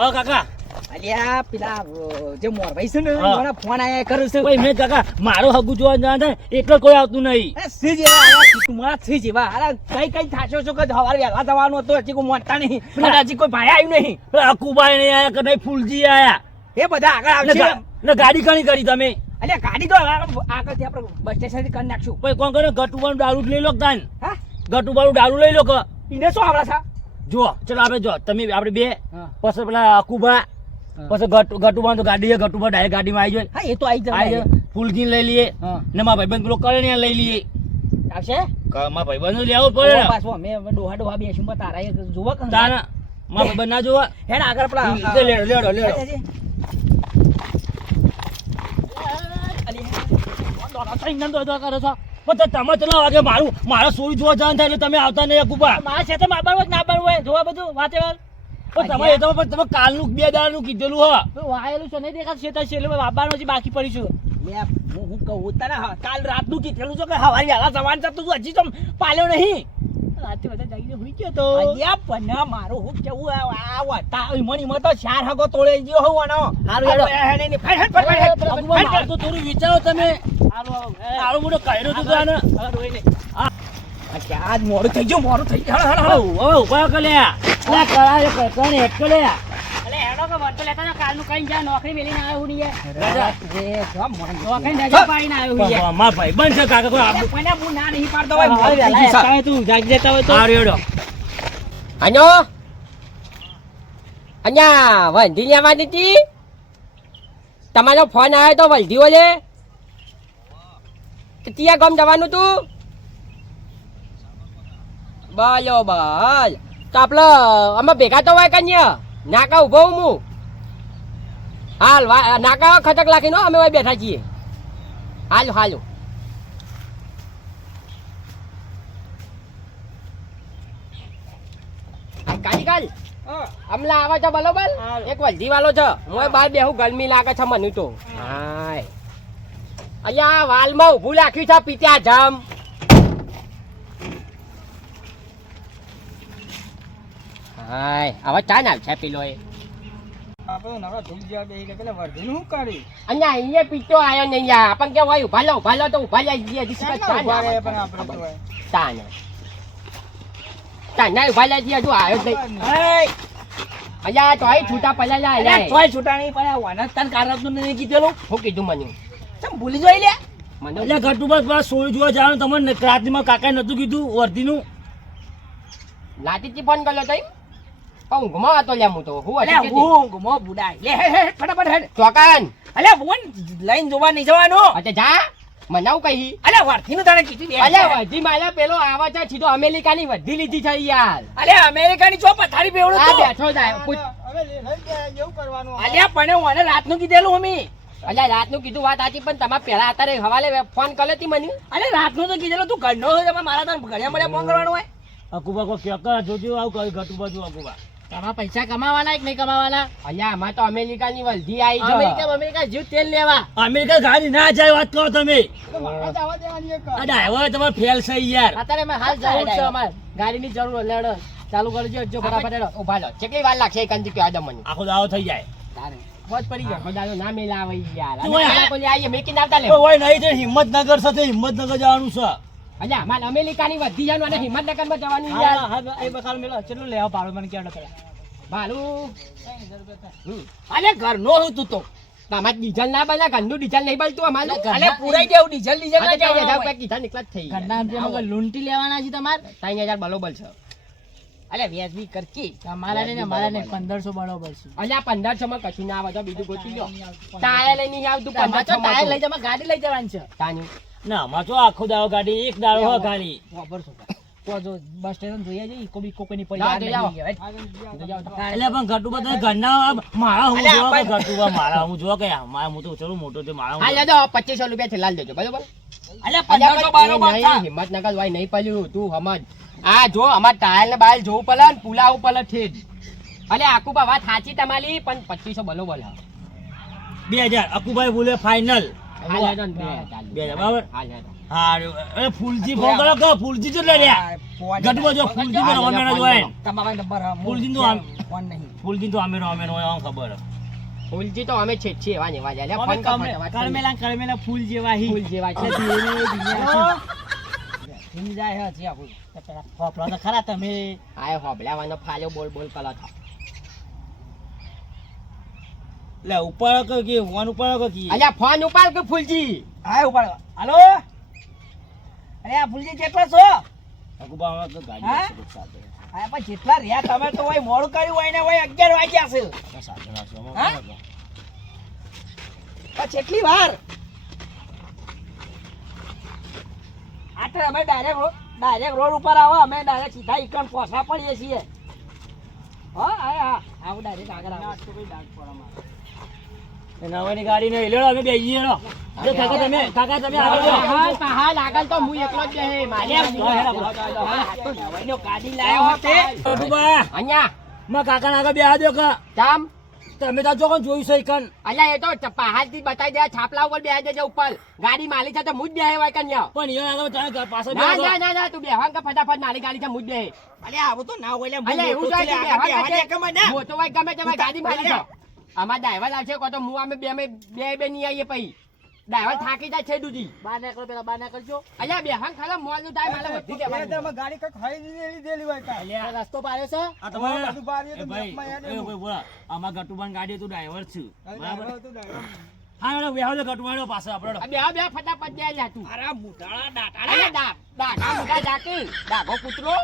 હા કાકા અલ્યા પેલા જે મોરભાઈ છે ને મને ફોન આયા કરે છે. ભાઈ મેં કાકા મારો હગુ જોવા જવા એકલો કોઈ આવતું નહીં. સી જેવા આયા તું સી જેવા અરે કઈ થાશો છો કે સવારે વહેલા જવાનું હતું હજી કોઈ મોટા નહીં અને હજી કોઈ ભાઈ આવ્યું નહીં. અકુભાઈ નહીં આયા કે નહીં ફૂલજી આયા એ બધા આગળ આવશે ને ગાડી કણી કરી તમે અલ્યા ગાડી તો આગળથી આપણે બસ સ્ટેશન થી કરી નાખશું. ભાઈ કોણ કરે ગટુબાનું દારૂ લઈ લો તાન હા ગટુબાનું દારૂ લઈ લો કે ઈને શું આવડા છે જો ચલો આપણે જો તમે આપણે બે પછી પેલા અકુબા પછી ગટુબા તો ગાડી ગટુબા ડાયરેક્ટ ગાડીમાં આવી જાય. હા એ તો આવી જાય ફૂલજી લઈ લઈએ ને મારા ભાઈબંધ પેલો કરે ને લઈ લઈએ. આવશે મારા ભાઈબંધ લેવો પડે પાછો અમે ડોહા બેસું તારા જોવા કે તારા મારા ભાઈબંધ ના જોવા હેડ આગળ પેલા લેડો તમે ચલો વાગે મારા સોરી જોવા જવાનું થાય એટલે તમે આવતા નહીં અકુબા મારા છે તો માબાર ના બાર હોય જોવા બધું વાતે તમે તમે કાલનું 2 દાડાનું કીધેલું હા વાયેલું છે નહીં દેખાતું છે એટલે બાબાનો હજી બાકી પડીશું. હું કહું તને કાલ રાતનું કીધેલું છે કે હવારે વહેલા જવાનું છે તું હજી તો પાલ્યો નહીં. રાતે બધા જાગીને હુઈ ગયો તો અલ્યા પણ મારું હું કેવું આ વટા ઈમોની મો તો 4 હગો તોડે ગયો હોવાનો. હારું હેડો તો થોડું વિચારો તમે હારું મોટો કાયરો તો આને આજ મોડું થઈ ગયું ઉભા કલ્યા કળાય કળાને હેડ કલ્યા અલે હેડો કે વરતો લેતા જો કાલનું કઈ જા નોકરી મેલીને આવ્યો હું નહીં નોકરી નજર પાડીને આવ્યો હું માર ભાઈ બન છે કાકા કોઈ આપણે કોઈને હું ના નહીં પાડતો હોય તું જાગી જતા હોય તો હારું હેડો અનો અહીંયા વંધી લેવાની હતી તમારો ફોન આવ્યો તો વલધીઓ લે ત્યાં ગામ જવાનું તું બોલો બોલ તો આપણે અમે ભેગા તો હોય કન્યા નાકા ઉભો હું હાલ નાકા ખટક લાખીને અમે હોય બેઠા છીએ હાલો હાલો કાઢી કાઢ હમણાં આવે છે બરોબર એક વલધી વાળો છે હું બહાર બેહું ગરમી લાગે છે મને તો હાય અહીંયા વાલમાં ઊભું રાખ્યું છે પીત્યા જમ હાય હવે ચાન આવશે પેલો એ અહીંયા અહીંયા પીતો આવ્યો નહીં યાર પણ કે હોય ઉભા લો તો ઉભા લઈ જઈએ ચાન ના ઉભા લઈ જઈએ હજુ આવ્યો જ નહીં અહીંયા તો અહીં છૂટા પડેલા તોય છૂટા નહીં પડ્યા વાના તન કારણનું નહીં કીધેલું શું કીધું મને તમ ભૂલી જોઈ લે મને એટલે ઘટુબા પેલા સોરી જોવા જવાનું તમને રાતમાં કાકાએ નતું કીધું વર્ધીનું લાતીથી ફોન કર્યો તઈ પણ ઊંઘમાં હતો લે હું તો ઊંઘમાં બુડાય લે હેડ ફટાફટ હેડ ચોકાન અલે ફોન લઈને જોવા નહીં જવાનું અચ્છા જા મનાવ કહી અલે વર્ધીનું તાણે કીધું અલે વધી માલા પેલો આવા છે સીધો અમેરિકાની વધી લીધી છે યાર અલે અમેરિકાની ચો પથારી બેવડો આ તો બેઠો જાય અલ્યા પણ મને રાતનું કીધેલું અમે અલ્યા રાતનું કીધું વાત સાચી પણ તમારે પહેલા અત્યારે હવાલે ફોન કર્યો હતી મને અલે રાતનું તો કીધેલું તું ઘરનો હોય તો મારા તને ઘરે મળ્યા ફોન કરવાનો હોય અકુબા કોઈ કેકર જોજો આવું કહી ઘટુબા જો અકુબા તમારા પૈસા કમાવાના કે નહીં કમાવાના અલ્યા આમાં તો અમેરિકાની વલધી આવી છે અમેરિકા જીવ તેલ લેવા અમેરિકા ગાડી ના જાય વાત કરો તમે ડ્રાઈવર તમારે ફેલ છે યાર અત્યારે મેં હાલ જરૂર છે અમારે ગાડીની જરૂર લેડો ચાલુ કરજો જો ફટાફટ હેડો ઉભા લો કેટલી વાર લાગશે એક અંજી કહેવા દો મને આખો દાવો થઈ જાય બસ પડી જાય બધાનો ના મેલાવે યાર તું હોય અને કોઈ આઈએ મેકીને આવતા લે હોય નહીં તે હિંમતનગર સાથે હિંમતનગર જવાનું છે અલ્યા મારે અમેરિકાની વધી જવાનું અને હિંમતનગરમાં જવાનું યાર હા એ બકાલ મેલો કેટલું લેવા પાડો મને કેડો પેલા ભાલું અલે ઘરનો હું તું તો તમારે ડીઝલ ના બના ઘરનું ડીઝલ નહીં બનતું અમારું અલે પૂરાઈ દેવું ડીઝલ ના જાય કીધા નીકળત થઈ ઘરના લૂંટી લેવાના છે તમારે 3000 બરોબર છે અલે વ્યાજબી કરકી તમારા ને અમારા ને 1500 બરોબર છે અલ્યા 1500 માં કશું ના આવે તો બીજું ગોતી લો ટાયર લઈ નહીં આવતું 1500 ટાયર લઈ જવા ગાડી લઈ જવાની છે તાની ના માં તો આખો દાવો ગાડી એક દાડો હો ગાડી ખબર તો જો બસ સ્ટેશન જોઈએ છે ઈકો બીકો કોઈ ની પડી એટલે પણ ઘટુબા તમે ઘરના મારા હું જોવા કે ઘટુબા મારા હું જોવા કે મારા હું તો ચલો મોટો છે મારા હા લેજો 2500 રૂપિયા થી લાલ દેજો બરોબર અલે 1500 બરોબર છે હિંમતનગર ભાઈ નહીં પડ્યું તું સમજ આ જો અમાર ટાયર ને બાયલ જોવું પડે ને પુલાવ પડે ઠેડ અલે આકુબા વાત સાચી તમારી પણ 2500 બરોબર 2000 અકુભાઈ બોલે ફાઇનલ હાલ હેડો 2000 બરાબર હાલ હેડો હા ફૂલજી ફોન કરો કે ફૂલજી જો લડ્યા ગટુબા જો ફૂલજી તો અમે જોય તમારો નંબર હા, ફૂલજી તો આમ- ફોન નહીં. ફૂલજી તો અમે આમ ખબર ફૂલજી તો અમે છે એવા ને એવા જ. અલ્યા અમે ફોન કામ કરમેલા ફૂલ જેવા હી. ફૂલ જેવા છે. એટલે ધીરે ધીરે સમજાય હે છે આપણું. તો પેલા ફોફળો તો ખરા તમે. આય હોબળાવાનો ફાલ્યો બોલ બોલ કરો છો. લે ઉપર કે ફોન ઉપર કે અલ્યા ફોન ઉપાડ કે ફૂલજી. હા ઉપાડો. હાલો અરે આ ફૂલજી કેટલા છો? અગુબા તો ગાડી હા? સાથે હા પણ જેટલા રહ્યા તમે તો હોય મોડું કર્યું હોય ને હોય 11 વાગ્યા છે. સાથે નાખો હા? પણ કેટલી વાર આ તો અમે ડાયરેક્ટ રોડ ઉપર આવો, અમે ડાયરેક્ટ સીધા ઈકણ પહોંચવા પડીએ છીએ. હા હા આવું ડાયરેક્ટ આગળ આવો. નવાની ગાડી ને લેડો અમે બેહીએ રો જો કાકા તમે આગળ જાઓ. હાલ આગળ તો હું એકલો જ બેહે. ગાડી લાયો હોતે અગુબા અહીંયા માં કાકા આગળ બેહા દો કે કામ. તમે તો જોકો જોયું છે કન અલ્યા એ તો પહાડથી બતાવી દે, છાપલા ઉપર બેહી દેજે ઉપર. ગાડી માલી છે તો મુજ બેહે હોય કન્યા. પણ એ આગળ ચાલે પાછળ ના બેહો. ના ના તું બેહવાન કે ફટાફટ મારી ગાડી છે મુજ બેહે. અલ્યા આવું તો ના હોય લે. અલ્યા એવું મોટો જોઈએ છે લે, કે આગળ બેહવાન બેહવા દે કે કે મને. મોટો હોય ગમે તે હોય, ગાડી મારી છે. અલ્યા. અમાર ડ્રાઈવર આવશે કો તો હું અમે બે નહીં આવીએ પછી. ડ્રાઈવર થાકી જાય છે દૂધી. બહાર નીકળો પેલા બહાર નીકળજો. અલ્યા બેહવાન ખાલા મોડું થાય મારે વધી દેવાનું. ગાડી કઈ ખાઈ લીધેલી હોય કા. અલ્યા રસ્તો પાડ્યો છે. આ તમારે બધું પાડ્યું તો એ ભાઈ મેપમાં યાદ એ એવું. ભાઈ બોલા આમાં ગટુબાન ગાડી તું ડ્રાઈવર છું બરાબર હતું driver. હા એનો બેહો દે ગટુબાનો પાસે આપણો આ બેહવા બે ફટાફટ બે લ્યા તું. અરે મુટાળા દાટા અલ્યા ડાઘા મુઢા જાકી ડાઘો કૂતરો.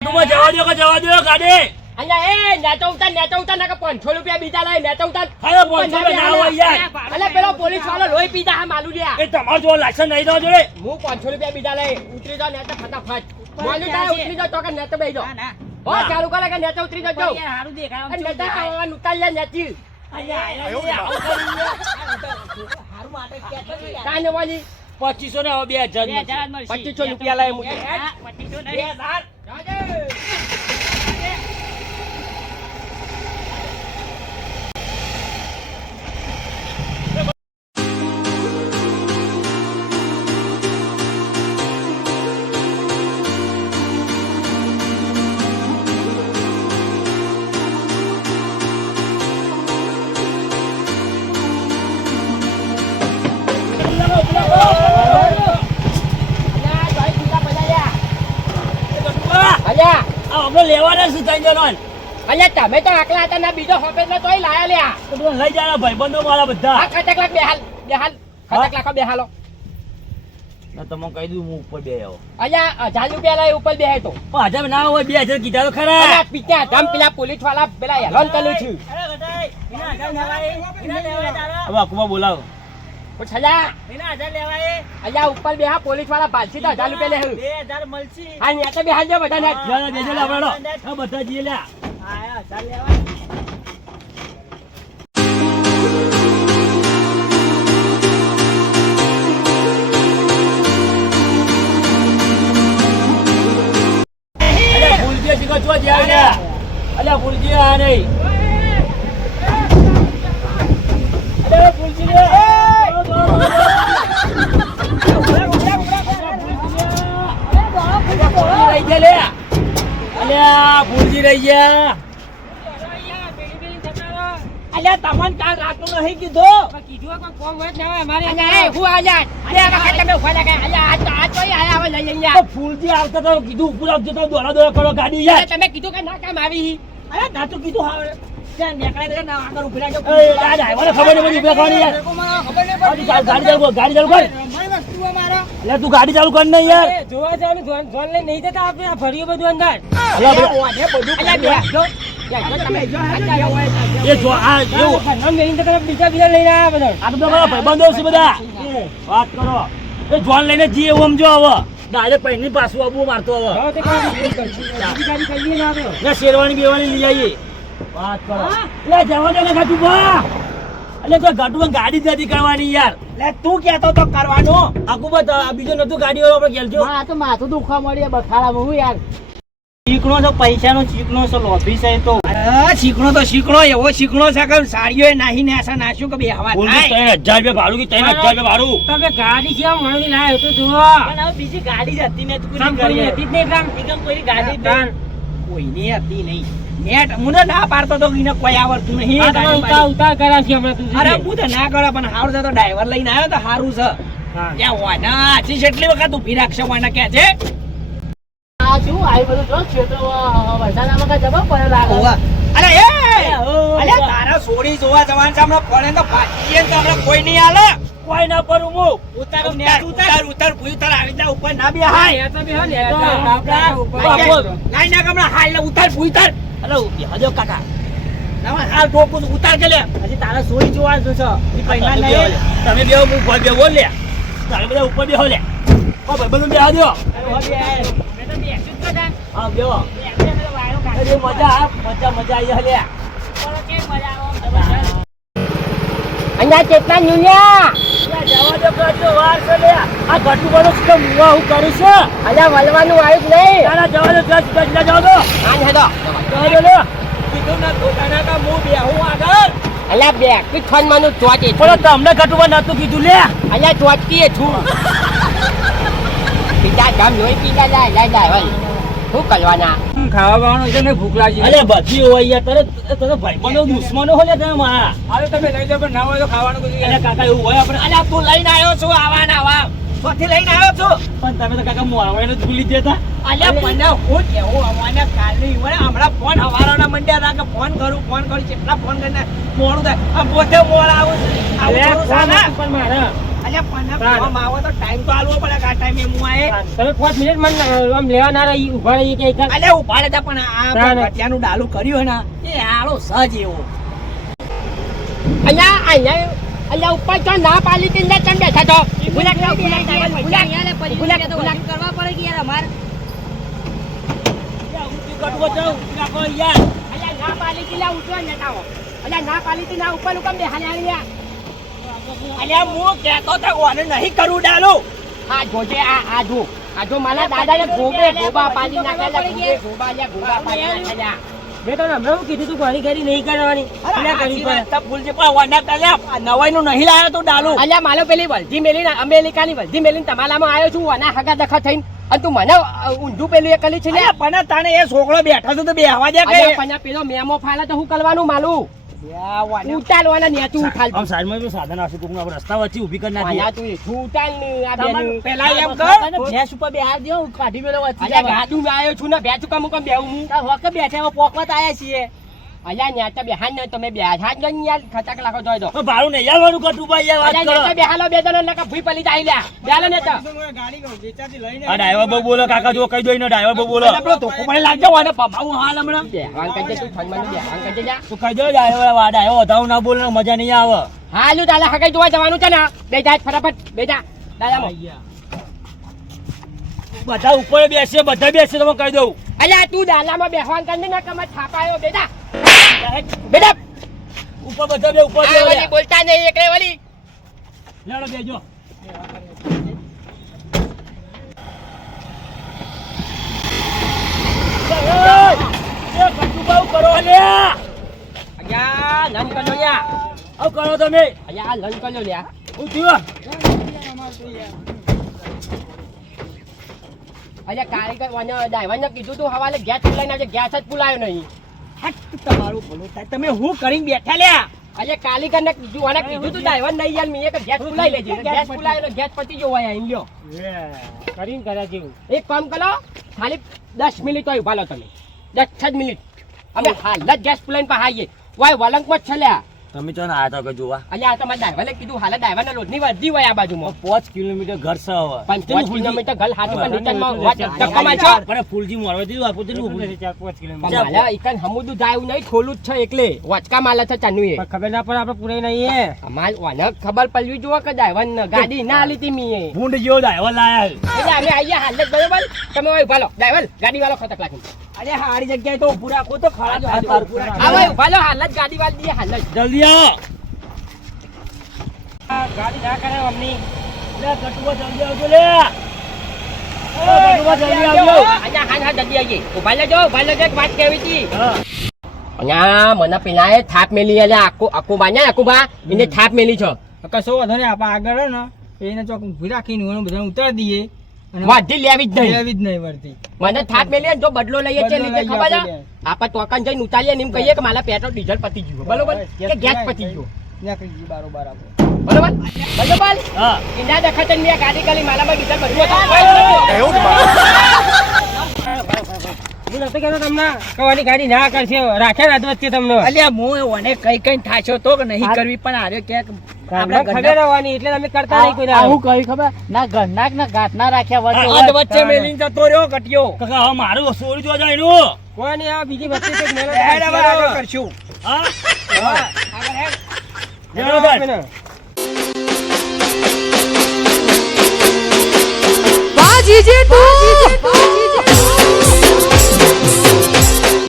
ગટુબા જવા દો ગાડી અલ્યા એ નેચો ઉતાર નાકે 500 રૂપિયા બીજા લાય નેચો ઉતાર. અરે 500 ના હોય યાર અલ્યા પેલો પોલીસ વાળો લોહી પીધા હા માલું લ્યા. એ તમારો જો લાયસન્સ નહીં દો જોડે હું 500 રૂપિયા બીજા લઈ ઉતરી જાવ નેચે ફટાફટ. માલું થાય ઉતરી જાવ તો કે નેચે બેહી જાવ. ના હો ચાલુ કરે કે નેચે ઉતરી જાવ. યાર હારું દેખાય આમ નેચે આવવાનું ઉતાર લે નેચી. હારું માટે કહેતો છે યાર. કાને વાલી 2500 ને હવે 2000 2500 રૂપિયા લાય મુકે. 2000 અલ્યા ભાઈ બીજા બધા લ્યા. ગટુબા અલ્યા આ આપણે લેવાના છે ત્રણ જણો અલ્યા તમે તો આકલા હતા ને બીજો હોપેટલા તોય લાયા લ્યા. તો બધા લઈ જાય ભાઈબંધો મારા બધા આ ખટકલાક બેહાલ ખટકલાકો બેહાલો. ના તમે કહી દઉં હું ઉપર બે આવો અલ્યા 1000 રૂપિયા લાય ઉપર બેહે તો. પણ હજાર ના હોય 2000 કીધા તો ખરા અલ્યા પીત્યા ધમ પેલા પોલીસ વાળા પેલા હેલોન કરું છું. અરે ગટાઈ વિના હજાર લેવાય વિના લેવાય તારા હવે અકુબા બોલાવો પૂછ અલ્યા વિના હજાર લેવાય અલ્યા ઉપર બેહા પોલીસ વાળા ભાલસી તો 1000 રૂપિયા લે. 2000 મળશે. હા નેચે બેહાલ દે બધા ને. યાર બેજો લે આપણો આ બધા જઈએ લ્યા હા 1000 લેવાય. અલ્યા ભૂલજી શીખો છો જ્યાં લ્યા અલ્યા ભૂલજી આ નહીં અલ્યા ભૂલજી લે રહી ગયા લે અલ્યા ભૂલજી રહી ગયા અલ્યા તમને કાલ રાતનું નહીં કીધું. અલ્યા એ હું આલ્યા અલ્યા આ વખત તમે ઉભા લાગે. અલ્યા આ તો આયા હવે લઈ અહીંયા. તો ફૂલજી આવતા તો કીધું ઉપર આવજો તો દોડા કરો ગાડી યાર તમે કીધું કે ના કામ આવી. અરે ના તો કીધું હા ત્યાં નીકળે છે ને આગળ ઉભી રહેજો. એ આ ડ્રાઈવરને ખબર નહીં પડી ઉભા કરવાની યાર ગાડી ચાલુ કર મારી વસ્તુઓ મારો. એટલે તું ગાડી ચાલુ કર ને યાર જોવા જવાનું જોન લઈને નહીં જતા આપણે આ ભર્યું બધું અંદર. અલ્યા અલ્યા બે જો તમે એ જો આ એવું ભરવામ લઈને જતા બીજા લઈને આવ્યા બધા. આ તો તમારા ભાઈબંધો છે બધા વાત કરો એ જોન લઈને જઈએ એવું સમજો હવે ડાયરેક્ટ પૈની પાછું આબુ મારતો હવે ગાડી કહીએ ને આપણે. ને શેરવાની બેવાની લઈ આવીએ વાત કરો એટલે જવા દે ને ગાટુબા એટલે કોઈ ગાટુબા ગાડી જ નથી કરવાની યાર લે તું કહેતો તો કરવાનું. આકુબા બીજો નતું ગાડી વાળો આપણે ગેલજો આ તો માથું દુખવા મળ્યું બખાડામાં હું યાર. ચીકણો છો, પૈસાનો ચીકણો છો, લોભી છે તો. અરે ચીકણો તો ચીકણો, એવો ચીકણો છે કે સાડીઓએ નાહીને આશા નાશ્યું કે બે હવા બોલ કે થાય. 3000 રૂપિયા ભાડું કે 3000 રૂપિયા ભાડું. તમે ગાડી છે મને લાયો તો જો પણ હવે બીજી ગાડી જ હતી ને તું તમ કોઈની કોઈ હતી જ નહીં કામ એકદમ કોઈની ગાડી જ તાન. નહીં. કોઈની હતી નહીં. નેટ હું તો ના પાડતો તો કે એને કોઈ આવડતું નહીં. આ તમે ગાડી ઉતાર ઉતાર કર્યા છે હમણાં તું અરે હું તો ના કરે પણ હારું છે તો ડ્રાઈવર લઈને આવ્યો તો હારું છે. હા. ત્યાં વાના આછી જેટલી વખત ઊભી રાખશે વાના કે છે. આ શું આવી બધું જો ક્ષેત્રો વરસાદમાં કઈ જવા પડે લાગે ઓવા. અરે એ અલે તારા સોડી જોવા જવાન છે હમણાં પડે તો પાછી તો હમણાં કોઈ નહીં આલે. કોઈ ના પર હું ઉતાર ઉતાર ભૂઈ ઉતાર આવી જા ઉપર ના બે હાય. એ તો બી હો ને, એ તો લાઈ ના કમણા હાલ ને ઉતાર ભૂઈ ઉતાર. અલે હજો કાકા. ના હાલ ટોકું ઉતાર કે લે. હજી તારા સોડી જોવા જો છો. ઈ પૈસા નહીં. તમે બે હું ઉપર બેહો લે તમે બધા ઉપર બેહો લે ઓ ભાઈ બધું બેહા દો હા બેહો અરે મજા આવી લે અહીંયા કેટલા ન્યુલ્યા જવા દો કરજો વાર છે લે આ ઘટું બધું કે મુવા હું કરું છું અહીંયા વલવાનું આવ્યું જ નહીં તારા જવા દો ગજ જવા દો આને હેડો જવા દો લે કીધું ના તો કાના કા મું બે હું આગળ. અલ્યા બે કી ખનમાનું ચોટી પણ તમને ઘટું નતું કીધું લે અલ્યા ચોટી છું પીતા ગામ જોઈ પીતા જાય ભાઈ શું કરવાના ખાવાનું છે ને ભૂખ લાગી અરે બધી હોય યાર તને ભાઈબંધો દુશ્મનો હોય તમે મારા હવે તમે લઈ જાવ પણ ના હોય તો ખાવાનું બધું અરે કાકા એવું હોય આપણે અલ્યા તું લઈને આવ્યો છું આવાના આવા. સોથી લઈને આવ્યો છું. પણ તમે તો કાકા મોરવાઈને જ ભૂલી દેતા અલ્યા મને હું કેવું અમાને કાલની મને હમણાં ફોન હવારાના મંડ્યા હતા કે ફોન કરું કેટલા ફોન કરીને મોડું થાય. આ પોતે મોડ આવું આવું થોડું છે ને. પણ મારે અલ્યા પણ ફોન આવો તો ટાઈમ તો આલવો પડે કે આ ટાઈમે હું આયે. તમે 5 મિનિટ મને આમ લેવા ના રહી ઉભા રહી કે એક અલ્યા ઉભા રહેતા પણ આ તાને. ભટિયાનું ડાલું કર્યું હે ને એ આળો સજ એવો. અહીંયા ઉપર તો ના પાલી તીન તમે બેઠા તો કરવા પડે કે યાર અમાર ઘટું જાઉં કાકો યાર અલ્યા ના પાલી તી લા ઉઠવા નતા હો અલ્યા ના પાલી તી ના ઉપર ઉકમ બેહાને આલ્યા અલ્યા હું કહેતો તો ઓને નહીં કરું ડાલું. આ જોજે આ જો મારા દાદાને ગોબા પાડી નાખ્યા ગોબા પાડી નાખ્યા મેં તો હમણાં કીધું તું ઘણી ઘરી નહીં કરવાની અલ્યા કરી પણ ભૂલજી પણ ઓને કલ્યા નવાઈનું નહીં લાયો તો ડાલું. અલ્યા માલો પેલી વલજી મેલીને અમેરિકાની વલજી મેલીને તમાલામાં આવ્યો છું આના હગા દખા થઈને અને તું મને ઊંધું પેલું એ કલી છે ને અલ્યા પણ તાને એ છોકરો બેઠો છે તો બે હવા દે કે અલ્યા પણ પેલો મેમો ફાલે તો હું કરવાનું માલું ઉતારવાના નેચું ઉઠાલ આમ સાઈડમાં બી સાધન આવશે કોકના આપણે રસ્તા વચ્ચે ઊભી કરી નાખીએ આયા તું તું ઉતાર ને આ બેનું પેલા એમ કર ભેંસ ઉપર બેહાર દો કાઢી મેલો અલ્યા ગાડું માં આવ્યો છું ને બે ચુકા મુકમ બેહું હું હોકે બેઠા પોકવત આયા છીએ અલ્યા ન્યાતા બેહાન ને તમે બેહાન જ યાર ખચાક લાખો જોઈ દો તો ભાડું નહીં યારવાનું ઘટું ભાઈ યાર વાત અલ્યા કરો નેતા બેહાલો બે જણો લકા ભૂઈ પલી જાય લ્યા બેહાલો નેતા આ ડ્રાઈવર બહુ બોલો કાકા જો કહી દો એને ડ્રાઈવર બહુ બોલો આપણો ધોકો પડે લાગજો ઓને પમાવું હાલ હમણાં. બેહાન કરજે તું ફનમાં બેહાન કરજે જા તું કહી દો ડ્રાઈવર વાડા આવ્યો વધાવ ના બોલે મજા નહીં આવે હાલું તાલે હગાઈ જોવા જવાનું છે ને બે જા ફટાફટ બે જા દાદામાં બધા ઉપર બેસે તમે કહી દઉં અલ્યા તું ડાલામાં બેહવાન કરીને ના કમર થાપાયો બેટા બેટા ઉપર બધા બે ઉપર આ વળી બોલતા નહીં એકલે વળી લેડો બેજો એ ઘટું બહુ કરો લ્યા અલ્યા લન કરજો લ્યા આવ કરો તમે અલ્યા લન કરજો લ્યા હું થયું અલ્યા કારીગર વાને ડ્રાઈવરને કીધું તું હવાલે ગેસ પુલાઈને આવજે ગેસ જ પુલાયો નહીં હટ તમારું ભલું થાય તમે હું કરીને બેઠા લ્યા. અલ્યા કારીગરને કીધું અને કીધું તું ડ્રાઈવર નહીં યાર મીએ કે ગેસ પુલાઈ લેજે ગેસ પુલાયો ને ગેસ પતી જો આયા લ્યો કરીને કર્યા જેવું એક કામ કરો ખાલી 10 મિનિટ તો ઉભા લો તમે 10 મિનિટ અમે હાલ જ ગેસ પુલાઈને પહાઈએ વાય વલંકમાં જ છલ્યા તમે તો ના આવ્યા જોવા અલ્યા આ તો મારા ડ્રાઈવરે કીધું હાલ ડ્રાઈવરના લોટની વર્ધી હોય આ બાજુમાં 5 કિલોમીટર ઘર છે હવે 5 કિલોમીટર ઘર હાથ પર રિટર્નમાં ધક્કો મારજો પણ ફૂલજી મોરવા દીધું આપો તેનું 4-5 કિલોમીટર માલા ઇકન હમુદુ જાયું નહીં ખોલું જ છે એકલે વચકા માલા છે ચાનું એ ખબર ના પડે આપણે પૂરે નહીં અમાર ઓને ખબર પડવી જોવે કે ડ્રાઈવર ગાડી ના લીધી મીએ ભૂંડ જેવો ડ્રાઈવર લાયા એટલે અમે આયા હાલ જ બરોબર તમે ઓય ભાલો ડ્રાઈવર ગાડી વાળો ખતક રાખી અરે હારી જગ્યાએ તો ઉભું રાખો તો ખરા જ હાથ ઉભું રાખો. આ ઓય ભાલો હાલ જ ગાડી વાળી દીએ હાલ જ જલ્દી આવો ગાડી ના કરે અમની લે ઘટુબા જલ્દી આવજો લે ઘટુબા જલ્દી આવજો અહીંયા હા જલ્દી આવીએ ઉભા લેજો એક વાત કહેવી હતી હા. અહીંયા મને પેલા એ થાપ મેલી એટલે આકુબા ને આકુબા એને થાપ મેલી છે કશો વાંધો નહીં આપણે આગળ હે ને એને ચોક ઊભી રાખીને એનું બધાને ઉતારી દઈએ અને વાધી લેવી જ નહીં લેવી જ નહીં વળતી મને થાપ મેલી ને જો બદલો લઈએ છે બદલો લીધે લઈએ ખબર છે આપણે. આપણે ટોકન જઈને ઉતારીએ ને એમ કહીએ કે મારા પેટ્રોલ ડીઝલ પતી ગયું બરોબર કે ગેસ પતી ગયો નીકળી ગઈ બારોબાર આપણે બરોબર બરોબર હા. ઇન્ડા દેખાતે મેં ગાડી કરી મારામાં ડીઝલ બધું હું નથી કહેતો તમને કવાની ગાડી ના કરશે રાખે રાત વચ્ચે તમને અલ્યા હું ઓને કઈ કઈ થાશો તો કે નહીં કરવી પણ આર્યો ક્યાંક આપણે ખબર હોવાની એટલે તમે કરતા નહીં કોઈ આવું કહ્યું ખબર ના ઘરના ના ગાંઠ ના રાખ્યા આ વચ્ચે વચ્ચે મેલીને જતો રહ્યો કટિયો કાકા હવે મારું સોરી જોવા જાય એનું કોઈ નહીં આ બીજી વચ્ચે કંઈક મેલો હેડ હવે આગળ કરશું હા આગળ હેડ બરોબર. વાહ જીજે તું